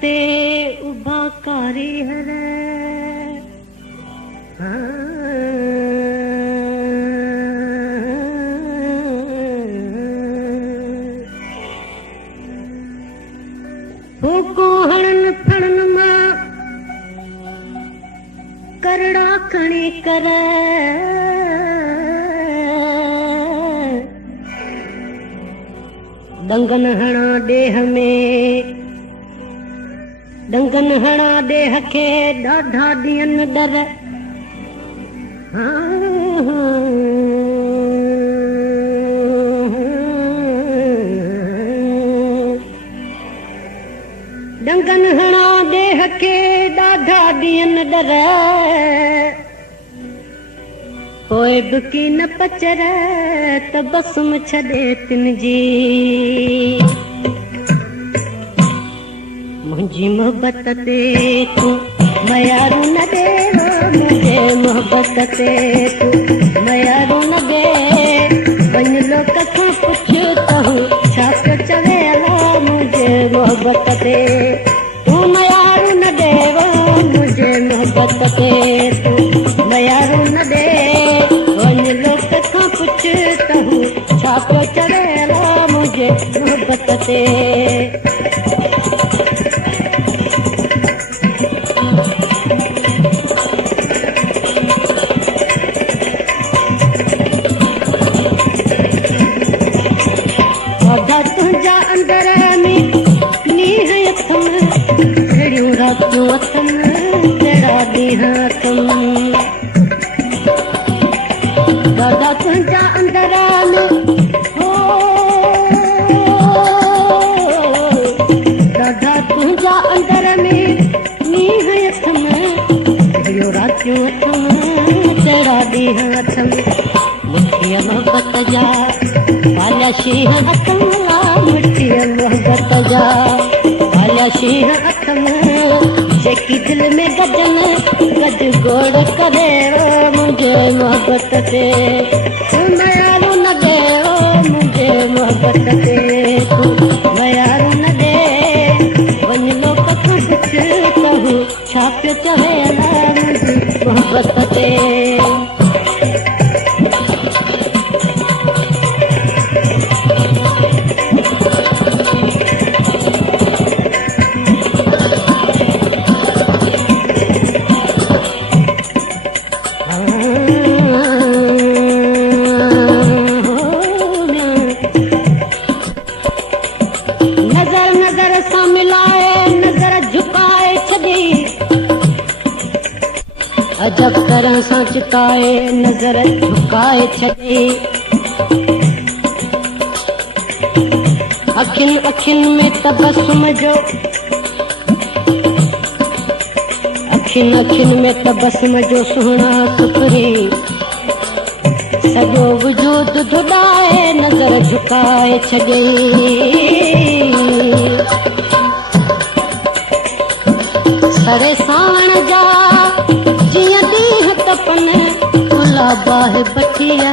ते उभा कारी हरे को हड़न फड़न मां करड़ा खणी करे डंगन हणा देह में डंगन हणा देह के ॾाढा ॾींहनि डर डंगन हणा देह के ॾाढा ॾींहनि डर पोइ बुकी न पचर त बसुम छॾे तिन जी मुंहिंजी मोहबत ते तूं मयारू न ॾे मुंहिंजे मोहबत ते तूं मयारू न ॾे वञ लोक खां पुछ त हू छा पियो चवे अला मुंहिंजे मोहबत ते तूं मयारू न ॾे मुंहिंजे मोहबत ते तूं मयारू न ॾे वञ लोक खां पुछ त हू छा पियो चवे अला मुंहिंजे मोहबत ते दादा तुंहिंजा अंदर हो दादा तुंहिंजा अंदर में नीह अथम अहिड़ियूं रातियूं अथम तहिड़ा ॾींहं अथम मिठीअ मोहबत जा पालिया शींहं अथम मिठीअ मोहबत जा पालिया शींहं अथम जेकी दिल में गजन गज गोड़ करे मुंहिंजे मोहबत ते तूं मयारू न ॾे मुंहिंजे मोहबत ते तूं मयारू न ॾे वञ लोक खां पुछ त हू छा पियो चवे अला मुंहिंजी मोहबत ते अजब तरह सां चिताए नज़र झुकाए छॾे अखियुनि में तबसुम जो अखियुनि में तबसुम जो सुहिणा सुपरी सॼो वजूद धुॾाए नज़र झुकाए छॾे सरे सावण जा जीअं ॾींहं तपन गुलाबा बठिया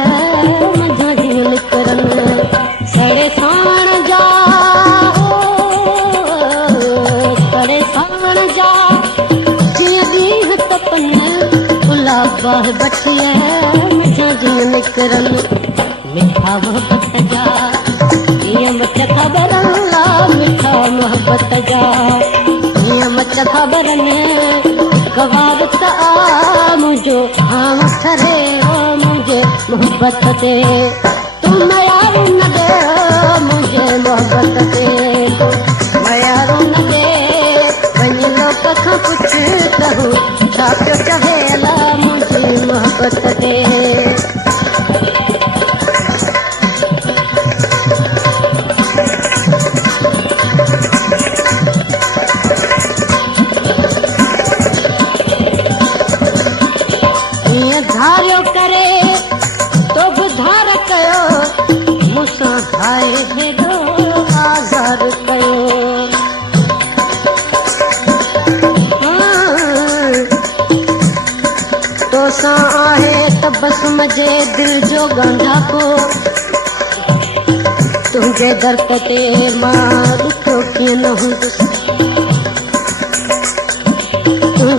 मझां जीअं निकरनि सड़े सावण जा सड़े सावण जा जीअं ॾींहं तपन गुलाबा बठिया मझां जीअं निकरनि मिठा मोहबत जा ईअं मच ख़बर अला मिठा मोहबत जा ईअं मच ख़बरनि गवार त आ मुंहिंजो आम ठरे मुंहिंजे मोहबत ते तूं मयारू न ॾे मुंहिंजे मोहबत ते तूं मयारू न ॾे वञ लोक खां पुछ त हू छा पियो चवे अला मुंहिंजी मोहबत ते धारियो करे तो बुधार कयो मूंसां हाय हेॾो आज़ार कयो तोसां आहे तबसुम जे दिल जो ॻंढापो तुंहिंजे दर ते मां ॾुखो कीअं न हूंदुसि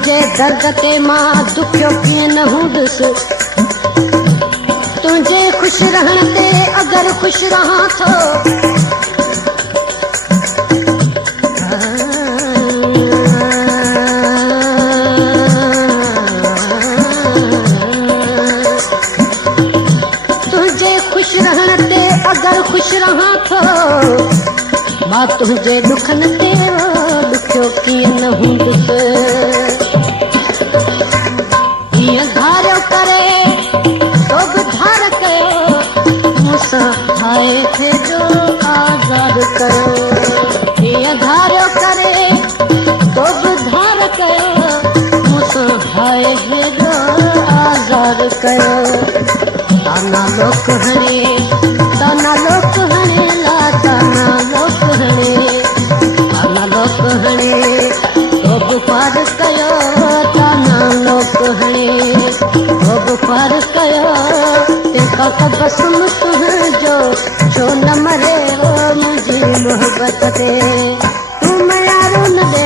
तुझे दर्द के मां दुखियो कीअं न हूंदुस तुझे खुश रहण ते अगर खुश रहां थो तुझे खुश रहण ते अगर खुश रहां थो मां तुझे दुखन ते दुखियो कीअं न हूंदुस हीअं धारियो करे तो बि धार कयो मूंसां हाय भेजो आज़ाद कयो हीअं धारियो करे तो बि धार कयो मूंसां हाय भेजो आज़ाद कयो ताना लोक हणे ताना लोक हणे ला ताना लोक हणे तो बि पार कयो ताना लोक हणे तो बि पार कयो तंहिंखां तबसुम तुंहिंजो छो न मरे मुंहिंजी मोहबत ते तूं मयारो न दे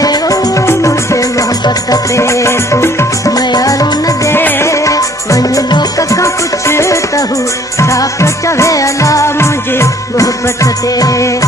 मुंहिंजे मोहबत ते तूं मयारो न दे वञ लोक खां पुछ त हू छा पियो चवे अला मुंहिंजी मोहबत ते